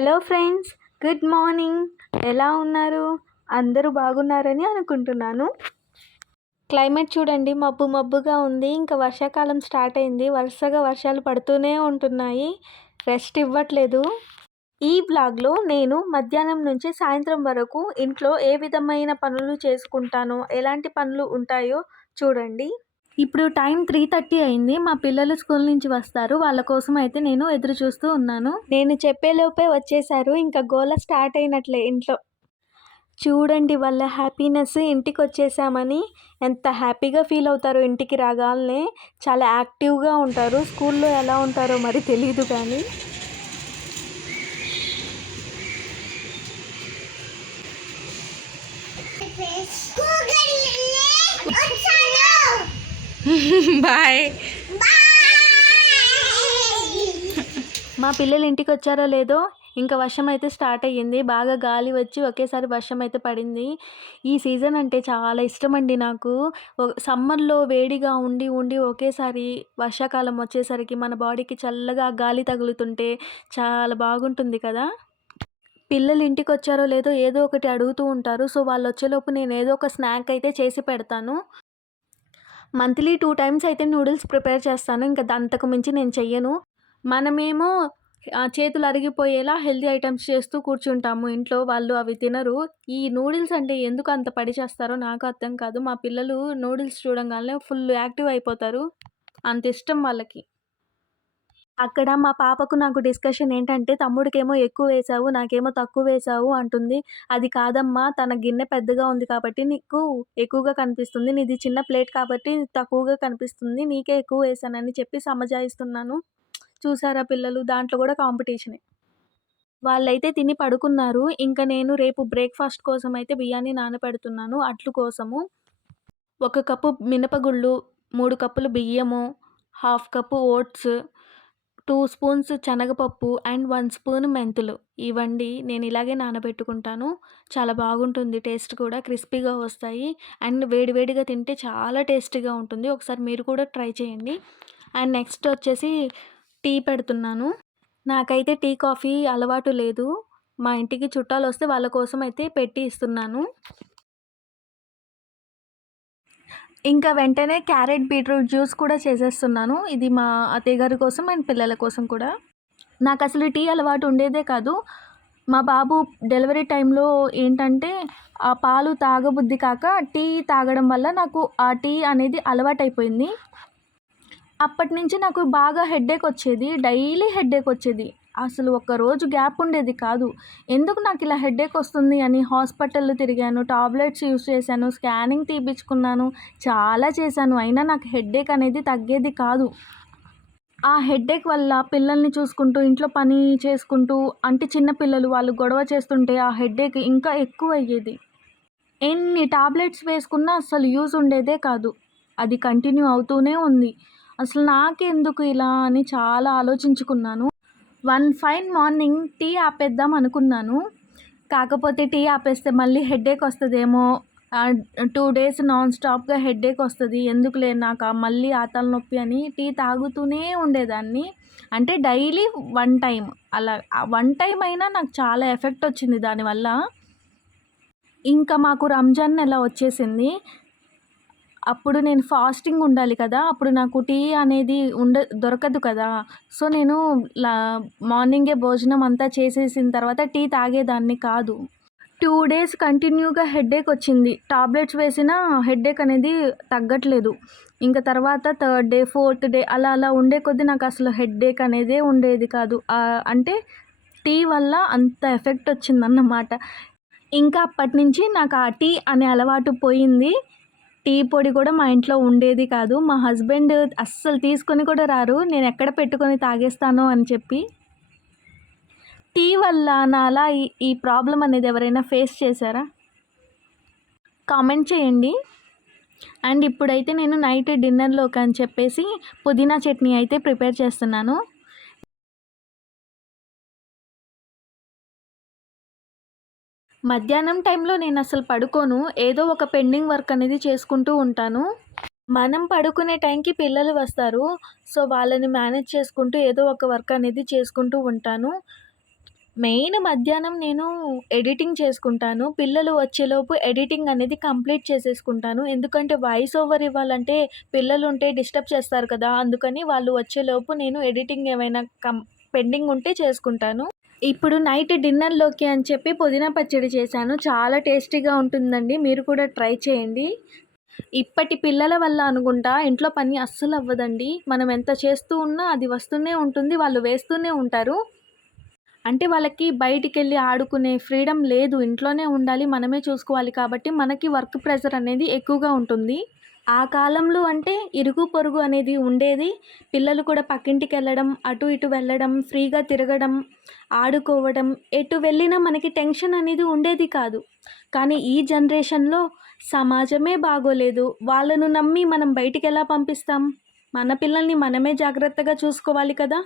Hello friends, good morning. ఎలా ఉన్నారు? అందరూ బాగున్నారని అనుకుంటున్నాను. క్లైమేట్ చూడండి, మబ్బు మబ్బుగా ఉంది. ఇంకా వర్షాకాలం స్టార్ట్ అయింది. వరుసగా వర్షాలు పడుతూనే ఉంటున్నాయి. రెస్ట్ ఇవ్వట్లేదు. ఈ వ్లాగ్లో నేను మధ్యాహ్నం నుంచి సాయంత్రం వరకు ఇంట్లో ఏ విధమైన పనులు చేసుకుంటానో, ఎలాంటి పనులు ఉంటాయో చూడండి. ఇప్పుడు టైం 3:30 అయింది. మా పిల్లలు స్కూల్ నుంచి వస్తారు. వాళ్ళ కోసం అయితే నేను ఎదురు చూస్తూ ఉన్నాను. నేను చెప్పేలోపే వచ్చేసారు. ఇంకా గోల స్టార్ట్ అయినట్లే ఇంట్లో. చూడండి వాళ్ళ హ్యాపీనెస్. ఇంటికి వచ్చేసామని ఎంత హ్యాపీగా ఫీల్ అవుతారో. ఇంటికి రాగానే చాలా యాక్టివ్గా ఉంటారు. స్కూల్లో ఎలా ఉంటారో మరి తెలీదు కానీ. బాయ్. మా పిల్లలు ఇంటికి వచ్చారో లేదో ఇంకా వర్షం అయితే స్టార్ట్ అయ్యింది. బాగా గాలి వచ్చి ఒకేసారి వర్షం అయితే పడింది. ఈ సీజన్ అంటే చాలా ఇష్టం అండి నాకు. సమ్మర్లో వేడిగా ఉండి ఉండి ఒకేసారి వర్షాకాలం వచ్చేసరికి మన బాడీకి చల్లగా గాలి తగులుతుంటే చాలా బాగుంటుంది కదా. పిల్లలు ఇంటికి వచ్చారో లేదో ఏదో ఒకటి అడుగుతూ ఉంటారు. సో వాళ్ళు వచ్చేలోపు నేను ఏదో ఒక స్నాక్ అయితే చేసి పెడతాను. మంత్లీ 2 టైమ్స్ అయితే నూడిల్స్ ప్రిపేర్ చేస్తాను. ఇంకా అంతకు మించి నేను చెయ్యను. మనమేమో చేతులు అరిగిపోయేలా హెల్తీ ఐటమ్స్ చేస్తూ కూర్చుంటాము ఇంట్లో. వాళ్ళు అవి తినరు. ఈ నూడిల్స్ అంటే ఎందుకు అంత పడి చేస్తారో నాకు అర్థం కాదు. మా పిల్లలు నూడిల్స్ చూడంగానే ఫుల్ యాక్టివ్ అయిపోతారు. అంత ఇష్టం వాళ్ళకి. అక్కడ మా పాపకు నాకు డిస్కషన్ ఏంటంటే, తమ్ముడికేమో ఎక్కువ వేశావు, నాకేమో తక్కువ వేశావు అంటుంది. అది కాదమ్మా, తన గిన్నె పెద్దగా ఉంది కాబట్టి నీకు ఎక్కువగా కనిపిస్తుంది. నీది చిన్న ప్లేట్ కాబట్టి తక్కువగా కనిపిస్తుంది. నీకే ఎక్కువ వేశానని చెప్పి సమజాయిస్తున్నాను. చూసారా పిల్లలు, దాంట్లో కూడా కాంపిటీషనే. వాళ్ళైతే తిని పడుకున్నారు. ఇంక నేను రేపు బ్రేక్‌ఫాస్ట్ కోసం అయితే బియ్యాన్ని నానబెడుతున్నాను అట్లు కోసము. 1 కప్పు మినపగుళ్ళు, 3 కప్పులు బియ్యము, 1/2 కప్పు ఓట్స్, 2 స్పూన్స్ శనగపప్పు అండ్ 1 స్పూన్ మెంతులు. ఇవండి నేను ఇలాగే నానబెట్టుకుంటాను. చాలా బాగుంటుంది. టేస్ట్ కూడా క్రిస్పీగా వస్తాయి. అండ్ వేడి వేడిగా తింటే చాలా టేస్టీగా ఉంటుంది. ఒకసారి మీరు కూడా ట్రై చేయండి. అండ్ నెక్స్ట్ వచ్చేసి టీ పెడుతున్నాను. నాకైతే టీ, కాఫీ అలవాటు లేదు. మా ఇంటికి చుట్టాలొస్తే వాళ్ళ కోసం అయితే పెట్టి ఇస్తున్నాను. ఇంకా వెంటనే క్యారెట్, బీట్రూట్ జ్యూస్ కూడా చేసేస్తున్నాను. ఇది మా అత్తయ్య గారి కోసం అండ్ పిల్లల కోసం కూడా. నాకసలు టీ అలవాటు ఉండేదే కాదు. మా బాబు డెలివరీ టైంలో ఏంటంటే, ఆ పాలు తాగబుద్ధి కాక టీ తాగడం వల్ల నాకు ఆ టీ అనేది అలవాటైపోయింది. అప్పటినుంచి నాకు బాగా హెడ్‌ఏక్ వచ్చేది. డైలీ హెడ్‌ఏక్ వచ్చేది. అసలు ఒక్కరోజు గ్యాప్ ఉండేది కాదు. ఎందుకు నాకు ఇలా హెడ్‌ఏక్ వస్తుంది అని హాస్పిటల్‌లు తిరిగాను. టాబ్లెట్స్ యూజ్ చేశాను. స్కానింగ్ తీపిచ్చుకున్నాను. చాలా చేశాను. అయినా నాకు హెడ్‌ఏక్ అనేది తగ్గేది కాదు. ఆ హెడ్‌ఏక్ వల్ల పిల్లల్ని చూసుకుంటూ, ఇంట్లో పని చేసుకుంటూ, అంటే చిన్న పిల్లలు వాళ్ళు గొడవ చేస్తుంటే ఆ హెడ్‌ఏక్ ఇంకా ఎక్కువయ్యేది. ఎన్ని టాబ్లెట్స్ వేసుకున్నా అస్సలు యూజ్ ఉండేదే కాదు. అది కంటిన్యూ అవుతూనే ఉంది. అసలు నాకెందుకు ఇలా అని చాలా ఆలోచించుకున్నాను. వన్ ఫైన్ మార్నింగ్ టీ ఆపేద్దాం అనుకున్నాను. కాకపోతే టీ ఆపేస్తే మళ్ళీ హెడ్‌ఏక్ వస్తదేమో, 2 డేస్ నాన్ స్టాప్‌గా హెడ్‌ఏక్ వస్తది. ఎందుకులే నాకు మళ్ళీ ఆ తలనొప్పి అని టీ తాగుతూనే ఉండేదాన్ని. అంటే డైలీ 1 టైమ్ అలా. 1 టైమ్ అయినా నాకు చాలా ఎఫెక్ట్ వచ్చింది దానివల్ల. ఇంకా మాకు రంజాన్ నెల వచ్చేసింది. అప్పుడు నేను ఫాస్టింగ్ ఉండాలి కదా. అప్పుడు నాకు టీ అనేది దొరకదు కదా. సో నేను మార్నింగే భోజనం అంతా చేసేసిన తర్వాత టీ తాగేదాన్ని కాదు. 2 డేస్ కంటిన్యూగా హెడ్‌ఏక్ వచ్చింది. టాబ్లెట్స్ వేసినా హెడ్‌ఏక్ అనేది తగ్గట్లేదు. ఇంక తర్వాత థర్డ్ డే, ఫోర్త్ డే అలా అలా ఉండే కొద్దీ నాకు అసలు హెడ్‌ఏక్ అనేదే ఉండేది కాదు. అంటే టీ వల్ల అంత ఎఫెక్ట్ వచ్చిందన్నమాట. ఇంకా అప్పటినుంచి నాకు ఆ టీ అనే అలవాటు పోయింది. టీ పొడి కూడా మా ఇంట్లో ఉండేది కాదు. మా హస్బెండ్ అస్సలు తీసుకొని కూడా రారు. నేను ఎక్కడ పెట్టుకొని తాగేస్తానో అని చెప్పి. టీ వల్ల నాలా ఈ ప్రాబ్లమ్ అనేది ఎవరైనా ఫేస్ చేశారా? కామెంట్ చేయండి. అండ్ ఇప్పుడైతే నేను నైట్ డిన్నర్‌లోకి అని చెప్పేసి పుదీనా చట్నీ అయితే ప్రిపేర్ చేస్తున్నాను. మధ్యాహ్నం టైంలో నేను అసలు పడుకోను. ఏదో ఒక పెండింగ్ వర్క్ అనేది చేసుకుంటూ ఉంటాను. మనం పడుకునే టైంకి పిల్లలు వస్తారు. సో వాళ్ళని మేనేజ్ చేసుకుంటూ ఏదో ఒక వర్క్ అనేది చేసుకుంటూ ఉంటాను. మెయిన్ మధ్యాహ్నం నేను ఎడిటింగ్ చేసుకుంటాను. పిల్లలు వచ్చేలోపు ఎడిటింగ్ అనేది కంప్లీట్ చేసేసుకుంటాను. ఎందుకంటే వాయిస్ ఓవర్ ఇవ్వాలంటే పిల్లలుంటే డిస్టర్బ్ చేస్తారు కదా! అందుకని వాళ్ళు వచ్చేలోపు నేను ఎడిటింగ్ ఏమైనా పెండింగ్ ఉంటే చేసుకుంటాను. ఇప్పుడు నైట్ డిన్నర్‌లోకి అని చెప్పి పుదీనా పచ్చడి చేశాను. చాలా టేస్టీగా ఉంటుందండి. మీరు కూడా ట్రై చేయండి. ఇప్పటి పిల్లల వల్ల అనుకుంటా ఇంట్లో పని అస్సలు అవ్వదండి. మనం ఎంత చేస్తూ ఉన్నా అది వస్తూనే ఉంటుంది. వాళ్ళు వేస్తూనే ఉంటారు. అంటే వాళ్ళకి బయటికెళ్ళి ఆడుకునే ఫ్రీడమ్ లేదు. ఇంట్లోనే ఉండాలి. మనమే చూసుకోవాలి కాబట్టి మనకి వర్క్ ప్రెషర్ అనేది ఎక్కువగా ఉంటుంది. ఆ కాలంలో అంటే ఇరుగు పొరుగు అనేది ఉండేది. పిల్లలు కూడా పక్కింటికెళ్ళడం, అటు ఇటు వెళ్ళడం, ఫ్రీగా తిరగడం, ఆడుకోవడం, ఎటు వెళ్ళినా మనకి టెన్షన్ అనేది ఉండేది కాదు. కానీ ఈ జనరేషన్‌లో సమాజమే బాగోలేదు. వాళ్ళను నమ్మి మనం బయటికెలా పంపిస్తాం? మన పిల్లల్ని మనమే జాగ్రత్తగా చూసుకోవాలి కదా!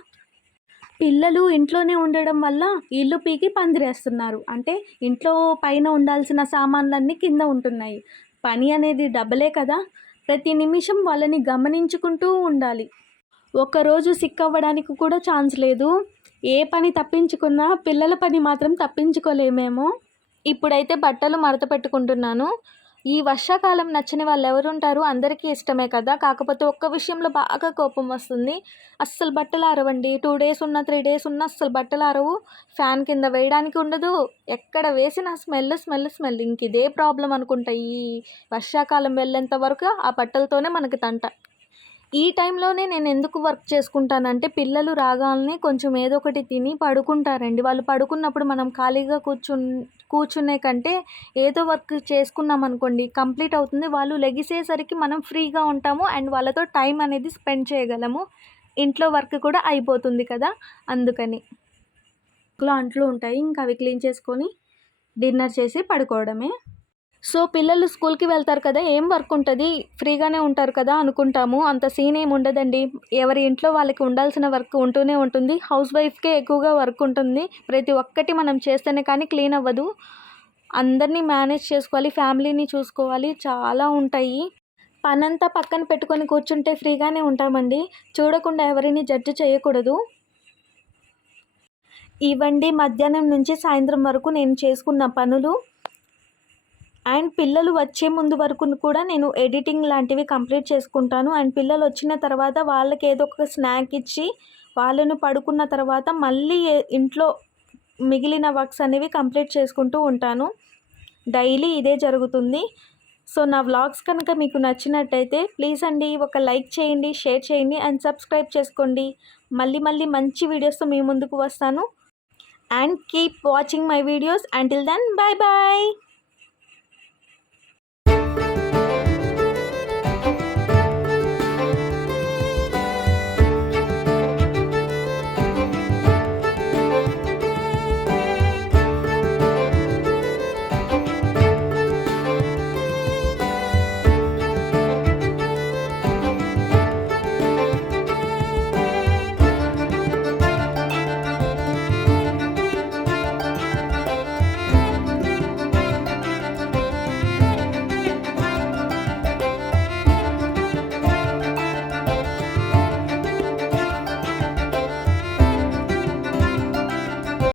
పిల్లలు ఇంట్లోనే ఉండడం వల్ల ఇల్లు పీకి పందిరేస్తున్నారు. అంటే ఇంట్లో పైన ఉండాల్సిన సామాన్లన్నీ కింద ఉంటున్నాయి. పని అనేది డబలే కదా! ప్రతి నిమిషం వాళ్ళని గమనించుకుంటూ ఉండాలి. ఒక్కరోజు సిక్ అవ్వడానికి కూడా ఛాన్స్ లేదు. ఏ పని తప్పించుకున్నా పిల్లల పని మాత్రం తప్పించుకోలేమేమో. ఇప్పుడైతే బట్టలు మడత పెట్టుకుంటున్నాను. ఈ వర్షాకాలం నచ్చని వాళ్ళెవరుంటారు? అందరికీ ఇష్టమే కదా! కాకపోతే ఒక్క విషయంలో బాగా కోపం వస్తుంది. అస్సలు బట్టలు ఆరవండి. 2 డేస్ ఉన్నా, 3 డేస్ ఉన్నా అస్సలు బట్టలు ఆరవు. ఫ్యాన్ కింద వేయడానికి ఉండదు. ఎక్కడ వేసినా స్మెల్. ఇంకిదే ప్రాబ్లమ్ అనుకుంటా. ఈ వర్షాకాలం వెళ్ళేంత వరకు ఆ బట్టలతోనే మనకి తంట. ఈ టైంలోనే నేనెందుకు వర్క్ చేసుకుంటానంటే, పిల్లలు రాగాల్నే కొంచెం ఏదో ఒకటి తిని పడుకుంటారండి. వాళ్ళు పడుకున్నప్పుడు మనం ఖాళీగా కూర్చునే కంటే ఏదో వర్క్ చేసుకున్నామనుకోండి కంప్లీట్ అవుతుంది. వాళ్ళు లెగిసేసరికి మనం ఫ్రీగా ఉంటాము. అండ్ వాళ్ళతో టైం అనేది స్పెండ్ చేయగలము. ఇంట్లో వర్క్ కూడా అయిపోతుంది కదా! అందుకని. అంట్లు ఉంటాయి. ఇంకా అవి క్లీన్ చేసుకొని డిన్నర్ చేసి పడుకోవడమే. సో, పిల్లలు స్కూల్‌కి వెళ్తారు కదా! ఏం వర్క్ ఉంటది? ఫ్రీగానే ఉంటారు కదా అనుకుంటాము. అంత సీన్ ఏమి ఉండదండి. ఎవరి ఇంట్లో వాళ్ళకి ఉండాల్సిన వర్క్ ఉంటూనే ఉంటుంది. హౌస్ వైఫ్‌కే ఎక్కువగా వర్క్ ఉంటుంది. ప్రతి ఒక్కటి మనం చేస్తేనే కానీ క్లీన్ అవ్వదు. అందరినీ మేనేజ్ చేసుకోవాలి. ఫ్యామిలీని చూసుకోవాలి. చాలా ఉంటాయి. పనంతా పక్కన పెట్టుకొని కూర్చుంటే ఫ్రీగానే ఉంటామండి. చూడకుండా ఎవరిని జడ్జ్ చేయకూడదు. ఇవండి మధ్యాహ్నం నుంచి సాయంత్రం వరకు నేను చేసుకున్న పనులు. అండ్ పిల్లలు వచ్చే ముందు వరకు కూడా నేను ఎడిటింగ్ లాంటివి కంప్లీట్ చేసుకుంటాను. అండ్ పిల్లలు వచ్చిన తర్వాత వాళ్ళకి ఏదో ఒక స్నాక్ ఇచ్చి వాళ్ళను పడుకున్న తర్వాత మళ్ళీ ఇంట్లో మిగిలిన వర్క్స్ అనేవి కంప్లీట్ చేసుకుంటూ ఉంటాను. డైలీ ఇదే జరుగుతుంది. సో, నా వ్లాగ్స్ కనుక మీకు నచ్చినట్టయితే ప్లీజ్ అండి ఒక లైక్ చేయండి, షేర్ చేయండి అండ్ సబ్స్క్రైబ్ చేసుకోండి. మళ్ళీ మంచి వీడియోస్తో మీ ముందుకు వస్తాను. And keep watching my videos. Until then bye bye.